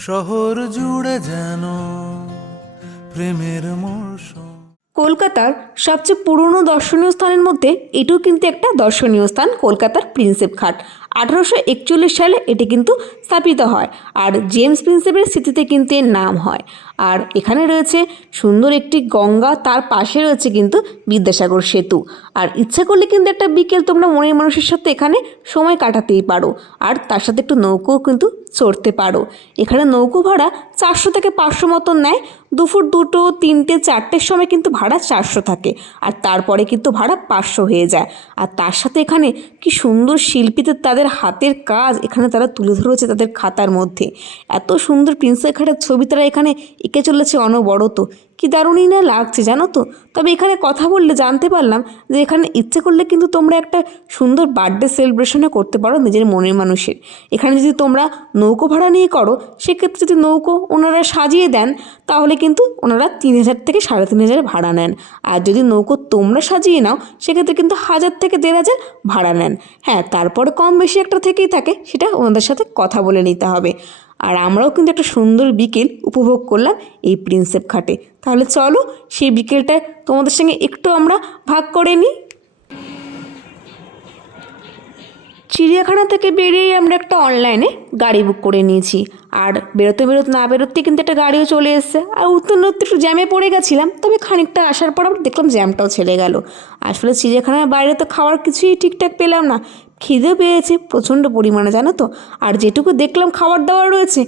শহর জুড়ে যেন প্রেমের মরশুম। কলকাতার সবচেয়ে পুরনো দর্শনীয় স্থানের মধ্যে এটিও কিন্তু একটা দর্শনীয় স্থান, কলকাতার প্রিন্সেপ ঘাট। আঠারোশো একচল্লিশ সালে এটি কিন্তু স্থাপিত হয় আর জেমস প্রিন্সেপের স্মৃতিতে কিন্তু এর নাম হয়। আর এখানে রয়েছে সুন্দর একটি গঙ্গা, তার পাশে রয়েছে কিন্তু বিদ্যাসাগর সেতু। আর ইচ্ছা করলে কিন্তু একটা বিকেল তোমরা মনের মানুষের সাথে এখানে সময় কাটাতেই পারো। আর তার সাথে একটু নৌকোও কিন্তু চড়তে পারো। এখানে নৌকো ভাড়া চারশো থেকে পাঁচশো মতন নেয়। দুপুর দুটো, তিনটে, চারটের সময় কিন্তু ভাড়া চারশো থাকে। আর তারপরে কিন্তু ভাড়া পাঁচশো হয়ে যায়। আর তার সাথে এখানে কি সুন্দর শিল্পীদের তাদের হাতের কাজ এখানে তারা তুলে ধরেছে তাদের খাতার মধ্যে। এত সুন্দর প্রিন্সেস খাটের ছবি তারা এখানে এঁকে চলেছে অনবরত। কি দারুণই না লাগছে জানো তো? তবে এখানে কথা বললে জানতে পারলাম যে এখানে ইচ্ছে করলে কিন্তু তোমরা একটা সুন্দর বার্থডে সেলিব্রেশনও করতে পারো নিজের মনের মানুষের। এখানে যদি তোমরা নৌকো ভাড়া নিয়ে করো, সেক্ষেত্রে যদি নৌকো ওনারা সাজিয়ে দেন, তাহলে কিন্তু ওনারা তিন হাজার থেকে সাড়ে তিন হাজার ভাড়া নেন। আর যদি নৌকো তোমরা সাজিয়ে নাও, সেক্ষেত্রে কিন্তু হাজার থেকে দেড় হাজার ভাড়া নেন। হ্যাঁ তারপরে কম বেশি একটা থেকেই থাকে, সেটা ওনাদের সাথে কথা বলে নিতে হবে। আর আমরাও কিন্তু একটা সুন্দর বিকেল উপভোগ করলাম এই প্রিন্সেপ ঘাটে। তাহলে চলো সেই বিকেলটা তোমাদের সঙ্গে একটু আমরা ভাগ করে নিই। চিড়িয়াখানা থেকে বেরিয়ে আমরা একটা অনলাইনে গাড়ি বুক করে নিয়েছি। আর বেরোতে বেরোতে না বেরোতে কিন্তু একটা গাড়িও চলে এসেছে। আর উত্তর উঠতে একটু জ্যামে পড়ে গেছিলাম, তবে খানিকটা আসার পর আবার দেখলাম জ্যামটাও ছেড়ে গেল। আসলে চিড়িয়াখানার বাইরে তো খাওয়ার কিছুই ঠিকঠাক পেলাম না। খিদেও পেয়েছে প্রচণ্ড পরিমাণে, জানো তো? আর যেটুকু দেখলাম খাবার দাবার রয়েছে,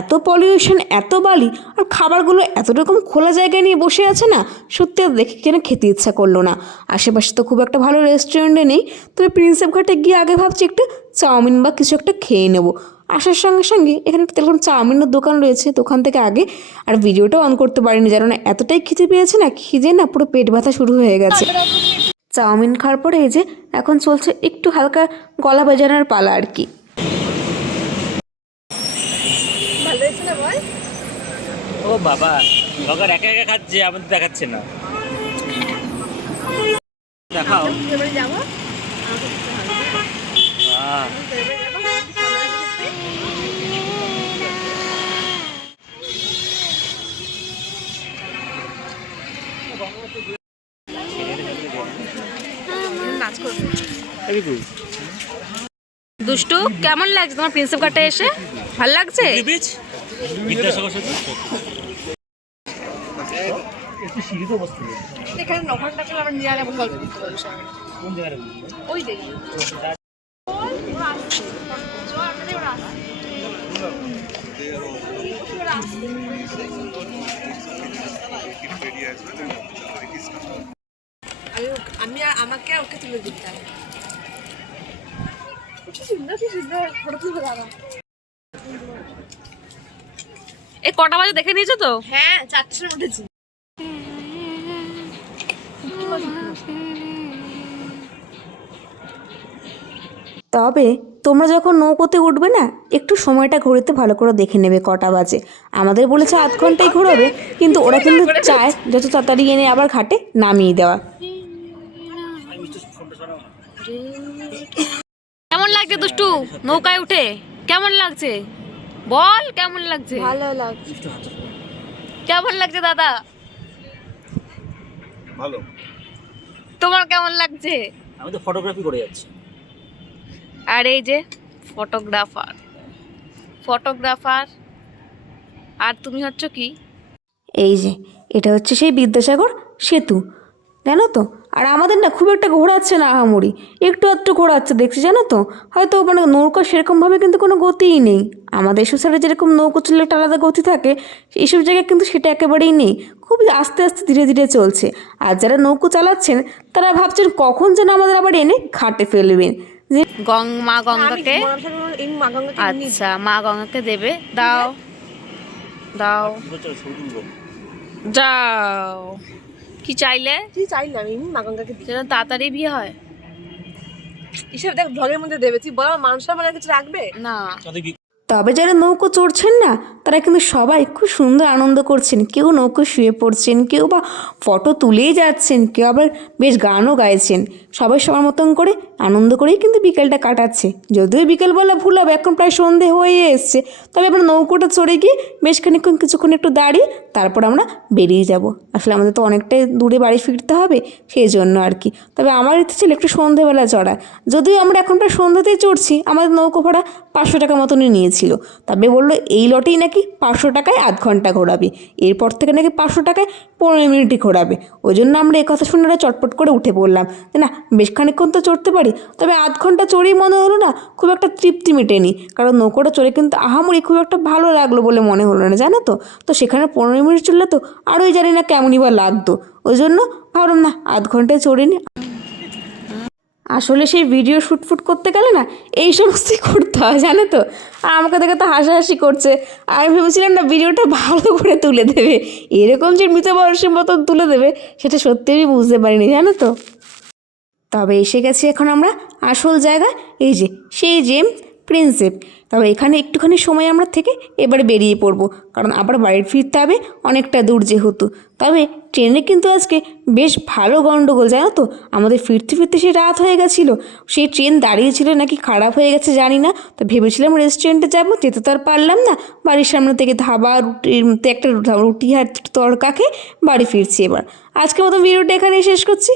এত পলিউশন এত বালি, আর খাবারগুলো এত রকম খোলা জায়গায় নিয়ে বসে আছে না, সত্যি দেখে কেন খেতে ইচ্ছা করল না? আশেপাশে তো খুব একটা ভালো রেস্টুরেন্টে নেই, তবে প্রিন্সেপ ঘাটে গিয়ে আগে ভাবছি একটু চাউমিন বা কিছু একটা খেয়ে নেব। আসার সঙ্গে সঙ্গে এখানে একটা দেখলাম চাউমিনের দোকান রয়েছে, দোকান থেকে আগে, আর ভিডিওটাও অন করতে পারিনি, জানো না? এতটাই খিদে পেয়েছে না, খিদে না, পুরো পেট ব্যথা শুরু হয়ে গেছে। চাউমিন খাওয়ার পরে এই যে এখন চলছে একটু হালকা গলা বাজানোর পালা আর কি। ও বাবা সরকার একা একা খাচ্ছে আমাদের দেখাচ্ছে না। দেখাও। কই? দুষ্টু কেমন লাগছে? তোমার প্রিন্সেপ ঘাটে এসে? ভালো লাগছে? ওই আমি আমি আর আমাকে আর ওকে তুলে দিতে হবে। কি সুন্দর কি সুন্দর ফটো তুলবে দাদা এ কটা বাজে দেখে নিয়েছো তো? হ্যাঁ চারটের উঠেছি তবে তোমরা যখন নৌকোতে উঠবে না একটু সময়টা ঘুরতে ভালো করে দেখে নেবে কটা বাজে। আমাদের বলেছে আধ ঘন্টায় ঘোরাবে কিন্তু ওরা কিন্তু চায় যত তাড়াতাড়ি এনে আবার ঘাটে নামিয়ে দেওয়া। কেমন লাগছে দুষ্টু? নৌকায় উঠে? কেমন লাগছে? বল কেমন লাগছে? ভালো লাগছে। কেমন লাগছে দাদা? ভালো। তোমার কেমন লাগছে? আমি তো ফটোগ্রাফি করে যাচ্ছি। আর এই যে ফটোগ্রাফার ফটোগ্রাফার আর তুমি হচ্ছ কি? এই যে এটা হচ্ছে সেই বিদ্যাসাগর সেতু। জানো তো? আর আমাদের না খুব একটা ঘোরাচ্ছে না আহামরি। একটু একটু ঘোরাচ্ছে দেখছি জানো তো? হয়তো মানে নৌকা সেরকমভাবে কিন্তু কোনো গতিই নেই। আমাদের এসব সাইডে যেরকম নৌকো চললে একটা আলাদা গতি থাকে এইসব জায়গায় কিন্তু সেটা একেবারেই নেই। খুবই আস্তে আস্তে ধীরে ধীরে চলছে। আর যারা নৌকো চালাচ্ছেন তারা ভাবছেন কখন যেন আমাদের আবার এনে ঘাটে ফেলবেন। যে গং মা গঙ্গাকে আচ্ছা মা গঙ্গাকে দেবে। দাও। দাও। তুলবো যাও। কি চাইলে? কি চাইলাম এমনি মা গঙ্গাকে দিই সেটা তাড়াতাড়ি বিয়ে হয়। এসব দেখ ভ্লগের মধ্যে দেবে। তুই বল মানুষের মানে কিছু রাখবে? না। তবে যারা নৌকো চড়ছেন না, তারা কিন্তু সবাই খুব সুন্দর আনন্দ করছেন। কেউ নৌকো শুয়ে পড়ছেন, কেউ বা ফটো তুলেই যাচ্ছেন, কেউ আবার বেশ গানও গাইছেন। সবাই সবার মতন করে আনন্দ করেই কিন্তু বিকেলটা কাটাচ্ছে। যদিও বিকেলবেলা ভুল হবে, এখন প্রায় সন্ধে হয়ে এসছে। তবে আমরা নৌকোটা চড়ে গিয়ে বেশ খানিক্ষণ কিছুক্ষণ একটু দাঁড়িয়ে তারপর আমরা বেরিয়ে যাব। আসলে আমাদের তো অনেকটাই দূরে বাড়ি ফিরতে হবে, সেই জন্য আর কি। তবে আমার ইচ্ছে ছিল একটু সন্ধেবেলা চড়া যদিও আমরা এখন প্রায় সন্ধ্যাতেই চড়ছি, আমাদের নৌকো ভাড়া পাঁচশো টাকা মতনই নিয়েছিল তবে বলল, এই লটেই নাকি পাঁচশো টাকায় আধ ঘণ্টা ঘোরাবে। এরপর থেকে নাকি পাঁচশো টাকায় পনেরো মিনিটই ঘোরাবে। ওই জন্য আমরা কথা শুনে ওরা চটপট করে উঠে পড়লাম। না, বেশ খানিকক্ষণ তো চড়তে পারি, তবে আধ ঘণ্টা চড়েই মনে হলো না খুব একটা তৃপ্তি মেটেনি। কারণ নৌকোটা চড়ে কিন্তু আহামরি খুব একটা ভালো লাগল বলে মনে হলো না, জানো তো? তো সেখানে পনেরো মিনিট চললে তো আরোই জানি না কেমনই বা লাগতো। ওই জন্য ভাবলাম, না, আধ ঘন্টায় চড়ে নি আসলে সেই ভিডিও শ্যুট ফুট করতে গেলে না, এই সমস্তই করতে হয়, জানো তো? আর আমাকে দেখে তো হাসাহাসি করছে। আর আমি ভেবেছিলাম না ভিডিওটা ভালো করে তুলে দেবে। এরকম যে মৃত বয়সের মতন তুলে দেবে, সেটা সত্যি আমি বুঝতে পারিনি, জানো তো? তবে এসে গেছি এখন আমরা আসল জায়গা এই যে, সেই জেম প্রিন্সেপ। তবে এখানে একটুখানি সময় আমরা থেকে এবারে বেরিয়ে পড়ব, কারণ আবার বাড়ি ফিরতে হবে অনেকটা দূর যেহেতু। তবে ট্রেনে কিন্তু আজকে বেশ ভালো গণ্ডগোল, জানো তো? আমাদের ফিরতে ফিরতে সে রাত হয়ে গেছিল। সেই ট্রেন দাঁড়িয়েছিল নাকি খারাপ হয়ে গেছে জানি না, তো ভেবেছিলাম রেস্টুরেন্টে যাব, যেতে তো আর পারলাম না। বাড়ির সামনে থেকে ধাবা, রুটির একটা রুটি আর তরকাকে বাড়ি ফিরছি এবার। আজকের মতো ভিডিওটা এখানেই শেষ করছি।